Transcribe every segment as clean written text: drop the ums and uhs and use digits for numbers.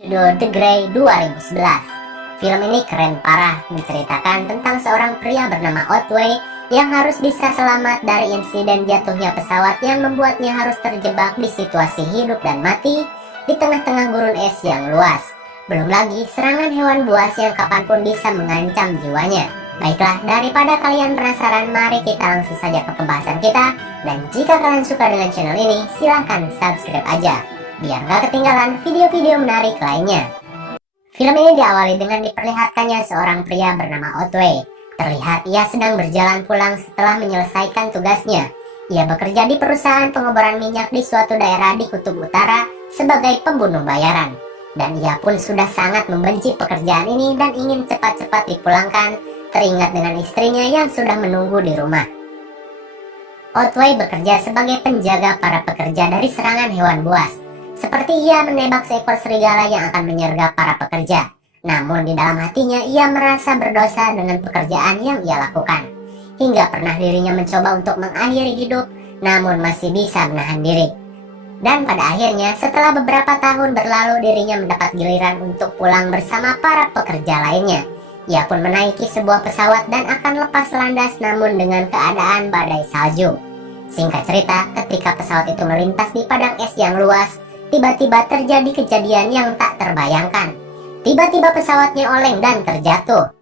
Judul The Grey 2011. Film ini keren parah, menceritakan tentang seorang pria bernama Otway yang harus bisa selamat dari insiden jatuhnya pesawat yang membuatnya harus terjebak di situasi hidup dan mati di tengah-tengah gurun es yang luas. Belum lagi serangan hewan buas yang kapanpun bisa mengancam jiwanya. Baiklah, daripada kalian penasaran, mari kita langsung saja ke pembahasan kita. Dan jika kalian suka dengan channel ini, silahkan subscribe aja, biar gak ketinggalan video-video menarik lainnya. Film ini diawali dengan diperlihatkannya seorang pria bernama Otway. Terlihat ia sedang berjalan pulang setelah menyelesaikan tugasnya. Ia bekerja di perusahaan pengeboran minyak di suatu daerah di Kutub Utara sebagai pembunuh bayaran. Dan ia pun sudah sangat membenci pekerjaan ini dan ingin cepat-cepat dipulangkan, teringat dengan istrinya yang sudah menunggu di rumah. Otway bekerja sebagai penjaga para pekerja dari serangan hewan buas, seperti ia menembak seekor serigala yang akan menyergap para pekerja. Namun di dalam hatinya ia merasa berdosa dengan pekerjaan yang ia lakukan, hingga pernah dirinya mencoba untuk mengakhiri hidup, namun masih bisa menahan diri. Dan pada akhirnya setelah beberapa tahun berlalu, dirinya mendapat giliran untuk pulang bersama para pekerja lainnya. Ia pun menaiki sebuah pesawat dan akan lepas landas, namun dengan keadaan badai salju. Singkat cerita, ketika pesawat itu melintas di padang es yang luas, tiba-tiba terjadi kejadian yang tak terbayangkan. Tiba-tiba pesawatnya oleng dan terjatuh.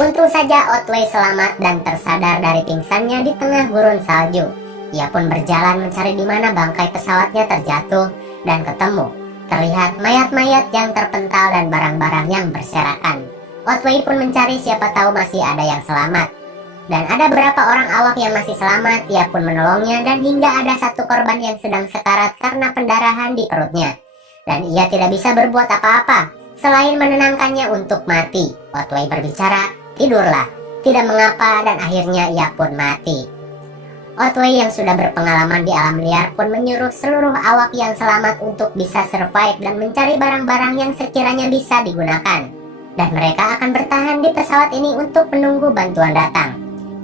Untung saja Otway selamat dan tersadar dari pingsannya di tengah gurun salju. Ia pun berjalan mencari di mana bangkai pesawatnya terjatuh dan ketemu. Terlihat mayat-mayat yang terpental dan barang-barang yang berserakan. Otway pun mencari siapa tahu masih ada yang selamat. Dan ada beberapa orang awak yang masih selamat. Ia pun menolongnya dan hingga ada satu korban yang sedang sekarat karena pendarahan di perutnya. Dan ia tidak bisa berbuat apa-apa selain menenangkannya untuk mati. Otway berbicara, "Tidurlah, tidak mengapa," dan akhirnya ia pun mati. Otway yang sudah berpengalaman di alam liar pun menyuruh seluruh awak yang selamat untuk bisa survive dan mencari barang-barang yang sekiranya bisa digunakan. Dan mereka akan bertahan di pesawat ini untuk menunggu bantuan datang.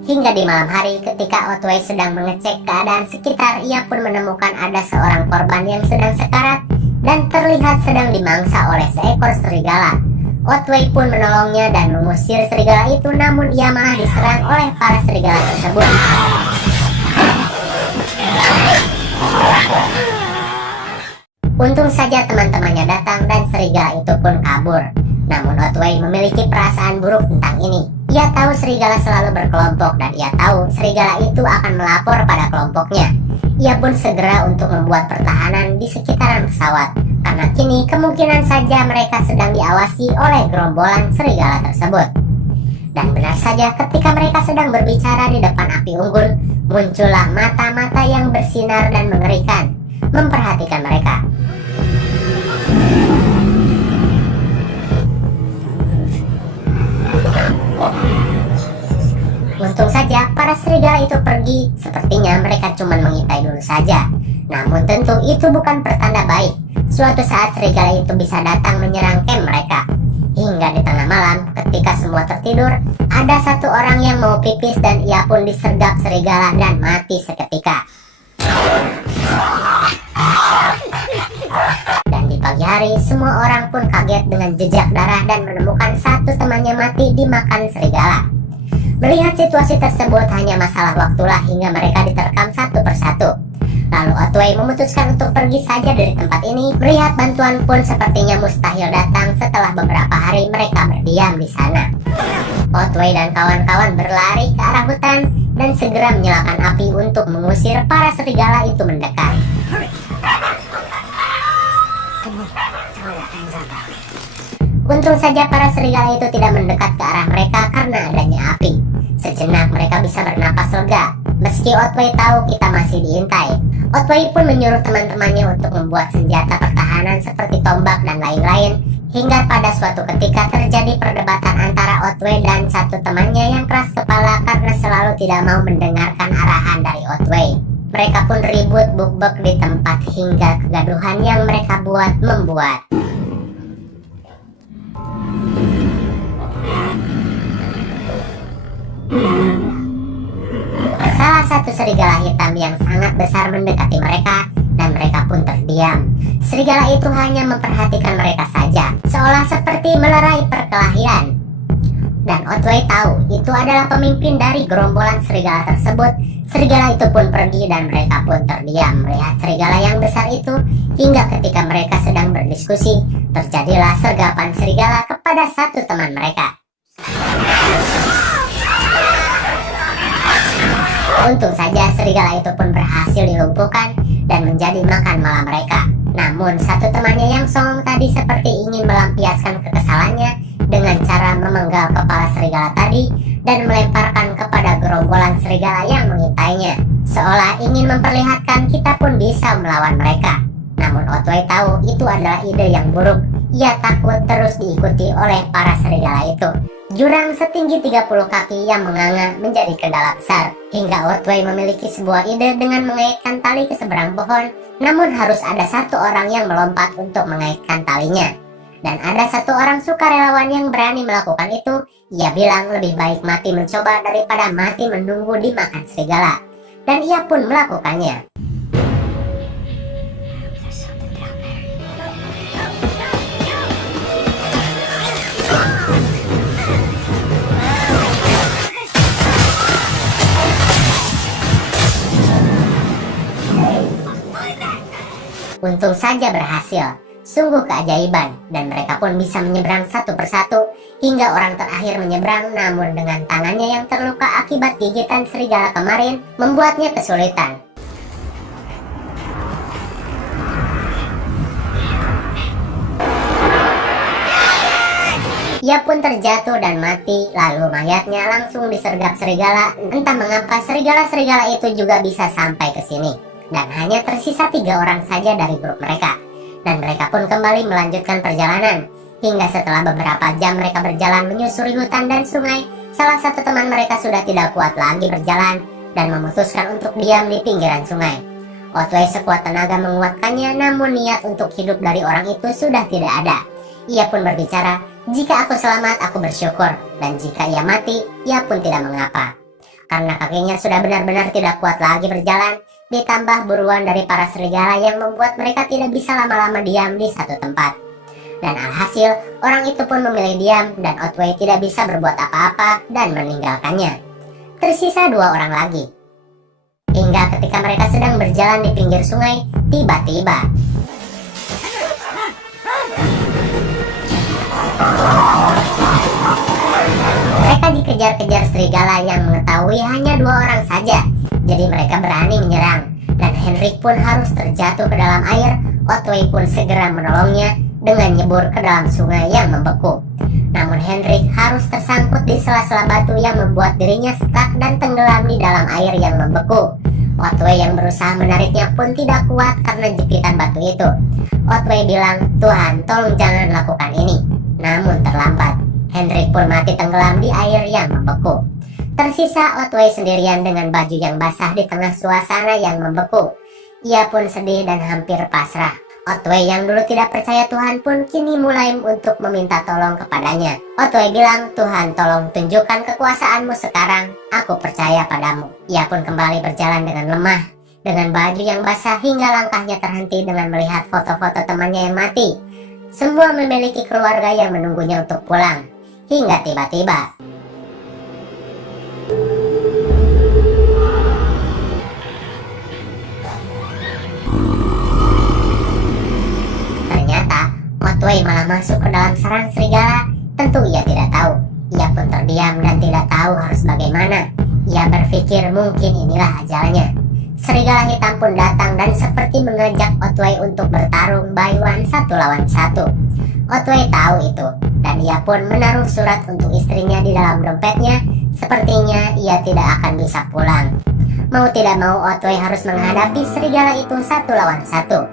Hingga di malam hari ketika Otway sedang mengecek keadaan sekitar, ia pun menemukan ada seorang korban yang sedang sekarat dan terlihat sedang dimangsa oleh seekor serigala. Otway pun menolongnya dan mengusir serigala itu, namun ia malah diserang oleh para serigala tersebut. Untung saja teman-temannya datang dan serigala itu pun kabur. Namun Otway memiliki perasaan buruk tentang ini. Ia tahu serigala selalu berkelompok dan ia tahu serigala itu akan melapor pada kelompoknya. Ia pun segera untuk membuat pertahanan di sekitaran pesawat, karena kini kemungkinan saja mereka sedang diawasi oleh gerombolan serigala tersebut. Dan benar saja ketika mereka sedang berbicara di depan api unggun, muncullah mata-mata yang bersinar dan mengerikan memperhatikan mereka. Untung saja para serigala itu pergi, sepertinya mereka cuma mengintai dulu saja. Namun tentu itu bukan pertanda baik. Suatu saat serigala itu bisa datang menyerang camp mereka. Hingga di tengah malam ketika semua tertidur, ada satu orang yang mau pipis dan ia pun disergap serigala dan mati seketika. Dan di pagi hari semua orang pun kaget dengan jejak darah dan menemukan satu temannya mati dimakan serigala. Melihat situasi tersebut hanya masalah waktulah hingga mereka diterkam satu persatu. Lalu Otway memutuskan untuk pergi saja dari tempat ini. Melihat bantuan pun sepertinya mustahil datang setelah beberapa hari mereka berdiam di sana. Otway dan kawan-kawan berlari ke arah hutan dan segera menyalakan api untuk mengusir para serigala itu mendekat. Untung saja para serigala itu tidak mendekat ke arah mereka karena adanya api. Sejenak mereka bisa bernapas lega, meski Otway tahu kita masih diintai. Otway pun menyuruh teman-temannya untuk membuat senjata pertahanan seperti tombak dan lain-lain. Hingga pada suatu ketika terjadi perdebatan antara Otway dan satu temannya yang keras kepala karena selalu tidak mau mendengarkan arahan dari Otway. Mereka pun ribut buk-buk di tempat hingga kegaduhan yang mereka buat membuat salah satu serigala hitam yang sangat besar mendekati mereka, dan mereka pun terdiam. Serigala itu hanya memperhatikan mereka saja, seolah seperti melerai perkelahian. Dan Otway tahu itu adalah pemimpin dari gerombolan serigala tersebut. Serigala itu pun pergi dan mereka pun terdiam melihat serigala yang besar itu, hingga ketika mereka sedang berdiskusi, terjadilah sergapan serigala kepada satu teman mereka. Untung saja serigala itu pun berhasil dilumpuhkan dan menjadi makan malam mereka. Namun satu temannya yang songong tadi seperti ingin melampiaskan kekesalannya dengan cara memenggal kepala serigala tadi dan melemparkan kepada gerombolan serigala yang mengintainya, seolah ingin memperlihatkan kita pun bisa melawan mereka. Namun Otway tahu itu adalah ide yang buruk. Ia takut terus diikuti oleh para serigala itu. Jurang setinggi 30 kaki yang menganga menjadi kendala besar, hingga Otway memiliki sebuah ide dengan mengaitkan tali ke seberang pohon. Namun harus ada satu orang yang melompat untuk mengaitkan talinya. Dan ada satu orang sukarelawan yang berani melakukan itu. Ia bilang lebih baik mati mencoba daripada mati menunggu dimakan serigala. Dan ia pun melakukannya. Untung saja berhasil. Sungguh keajaiban, dan mereka pun bisa menyeberang satu persatu hingga orang terakhir menyeberang, namun dengan tangannya yang terluka akibat gigitan serigala kemarin membuatnya kesulitan. Ia pun terjatuh dan mati, lalu mayatnya langsung disergap serigala. Entah mengapa serigala-serigala itu juga bisa sampai ke sini, dan hanya tersisa 3 orang saja dari grup mereka. Dan mereka pun kembali melanjutkan perjalanan. Hingga setelah beberapa jam mereka berjalan menyusuri hutan dan sungai, salah satu teman mereka sudah tidak kuat lagi berjalan dan memutuskan untuk diam di pinggiran sungai. Otway sekuat tenaga menguatkannya, namun niat untuk hidup dari orang itu sudah tidak ada. Ia pun berbicara, "Jika aku selamat, aku bersyukur, dan jika ia mati, ia pun tidak mengapa." Karena kakinya sudah benar-benar tidak kuat lagi berjalan, ditambah buruan dari para serigala yang membuat mereka tidak bisa lama-lama diam di satu tempat. Dan alhasil, orang itu pun memilih diam dan Otway tidak bisa berbuat apa-apa dan meninggalkannya. Tersisa 2 orang lagi. Hingga ketika mereka sedang berjalan di pinggir sungai, tiba-tiba mereka dikejar-kejar serigala yang mengetahui hanya 2 orang saja. Jadi mereka berani menyerang, dan Henrik pun harus terjatuh ke dalam air. Otway pun segera menolongnya dengan nyebur ke dalam sungai yang membeku. Namun Henrik harus tersangkut di sela-sela batu yang membuat dirinya stuck dan tenggelam di dalam air yang membeku. Otway yang berusaha menariknya pun tidak kuat karena jepitan batu itu. Otway bilang, "Tuhan, tolong jangan lakukan ini." Namun terlambat. Henrik pun mati tenggelam di air yang membeku. Tersisa Otway sendirian dengan baju yang basah di tengah suasana yang membeku. Ia pun sedih dan hampir pasrah. Otway yang dulu tidak percaya Tuhan pun kini mulai untuk meminta tolong kepadanya. Otway bilang, "Tuhan, tolong tunjukkan kekuasaanmu sekarang. Aku percaya padamu." Ia pun kembali berjalan dengan lemah, dengan baju yang basah, hingga langkahnya terhenti dengan melihat foto-foto temannya yang mati. Semua memiliki keluarga yang menunggunya untuk pulang. Hingga tiba-tiba Otway malah masuk ke dalam sarang serigala. Tentu ia tidak tahu. Ia pun terdiam dan tidak tahu harus bagaimana. Ia berpikir mungkin inilah ajalnya. Serigala hitam pun datang dan seperti mengajak Otway untuk bertarung by one 1 lawan 1. Otway tahu itu, dan ia pun menaruh surat untuk istrinya di dalam dompetnya. Sepertinya ia tidak akan bisa pulang. Mau tidak mau Otway harus menghadapi serigala itu 1 lawan 1.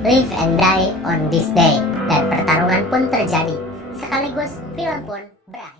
Live and die on this day. Dan pertarungan pun terjadi. Sekaligus film pun berakhir.